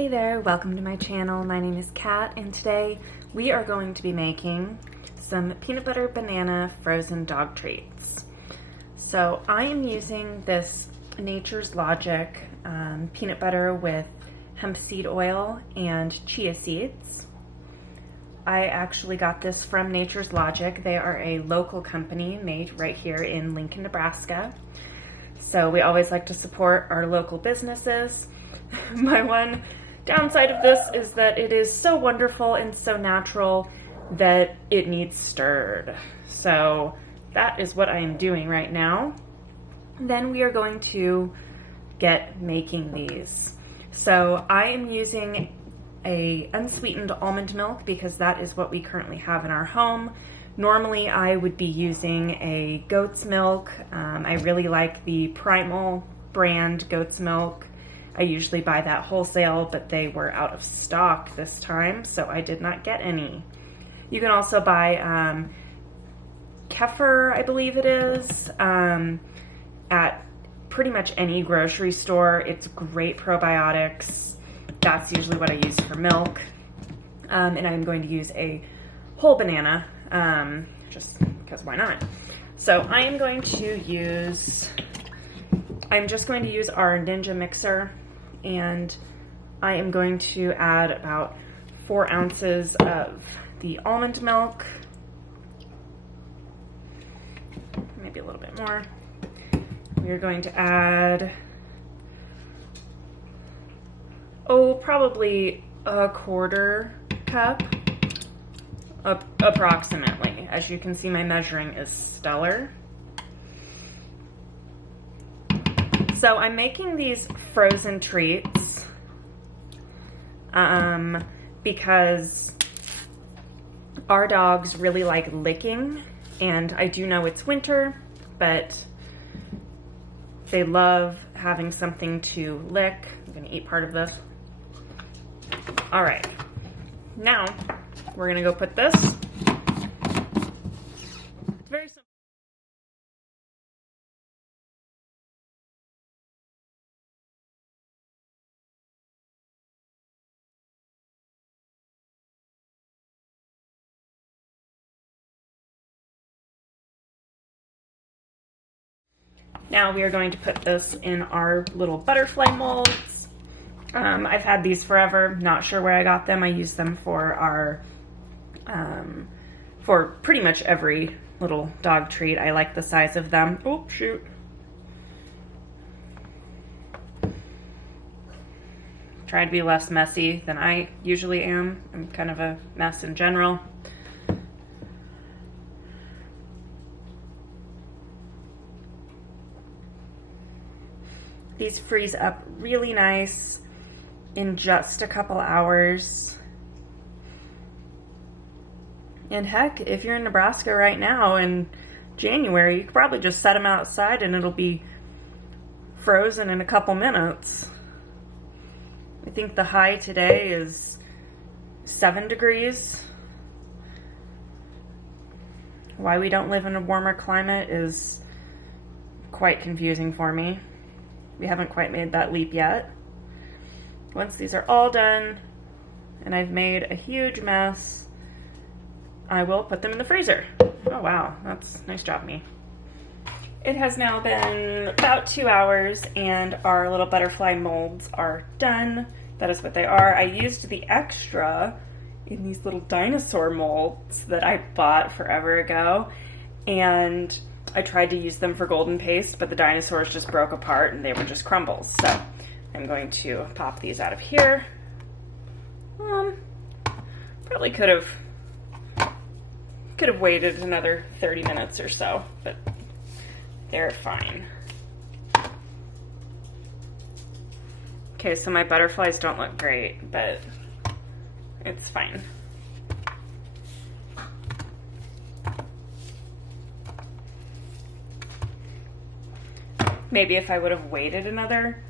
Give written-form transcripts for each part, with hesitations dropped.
Hey there, welcome to my channel. My name is Kat and today we are going to be making some peanut butter banana frozen dog treats. So I am using this Nature's Logic peanut butter with hemp seed oil and chia seeds. I actually got this from Nature's Logic. They are a local company made right here in Lincoln, Nebraska. So we always like to support our local businesses. My one downside of this is that it is so wonderful and so natural that it needs stirred. So that is what I am doing right now. Then we are going to get making these. So I am using a unsweetened almond milk because that is what we currently have in our home. Normally I would be using a goat's milk. I really like the Primal brand goat's milk. I usually buy that wholesale, but they were out of stock this time, so I did not get any. You can also buy kefir, I believe it is, at pretty much any grocery store. It's great probiotics. That's usually what I use for milk. And I'm going to use a whole banana, just because why not? So I am going to use, I'm just going to use our Ninja mixer, and I am going to add about 4 ounces of the almond milk, maybe a little bit more. We're going to add, probably a 1/4 cup, approximately. As you can see, my measuring is stellar. So I'm making these frozen treats because our dogs really like licking, and I do know it's winter, but they love having something to lick. I'm gonna eat part of this. All right, now we're gonna go put this. It's very simple. Now we are going to put this in our little butterfly molds. I've had these forever, not sure where I got them. I use them for our, for pretty much every little dog treat. I like the size of them. Oh, shoot. Try to be less messy than I usually am. I'm kind of a mess in general. These freeze up really nice in just a couple hours. And heck, if you're in Nebraska right now in January, you could probably just set them outside and it'll be frozen in a couple minutes. I think the high today is 7 degrees. Why we don't live in a warmer climate is quite confusing for me. We haven't quite made that leap yet. Once these are all done, and I've made a huge mess, I will put them in the freezer. Oh wow, that's nice job, me. It has now been about 2 hours and our little butterfly molds are done. That is what they are. I used the extra in these little dinosaur molds that I bought forever ago, and I tried to use them for golden paste, but the dinosaurs just broke apart and they were just crumbles. So I'm going to pop these out of here. Probably could have waited another 30 minutes or so, but they're fine. Okay, so my butterflies don't look great, but it's fine. Maybe if I would have waited another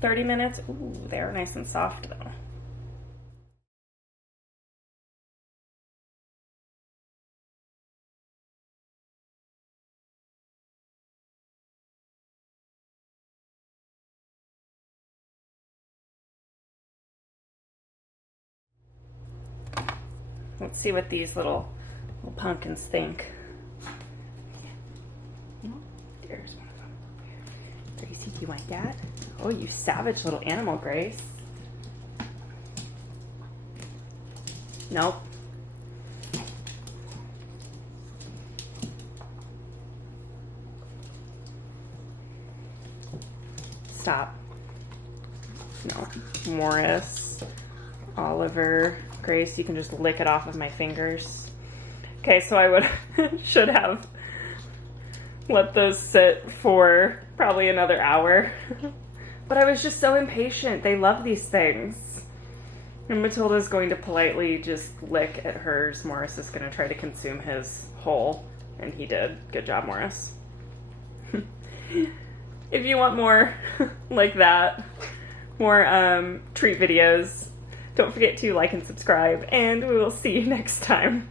30 minutes. Ooh, they're nice and soft though. Let's see what these little pumpkins think. There's one of them. Gracie, do you like that? Oh, you savage little animal, Grace. Nope. Stop. No. Morris, Oliver, Grace, you can just lick it off of my fingers. Okay, so I should have let those sit for probably another hour. But I was just so impatient. They love these things. And Matilda's going to politely just lick at hers. Morris is going to try to consume his whole. And he did. Good job, Morris. If you want more like that, more treat videos, don't forget to like and subscribe. And we will see you next time.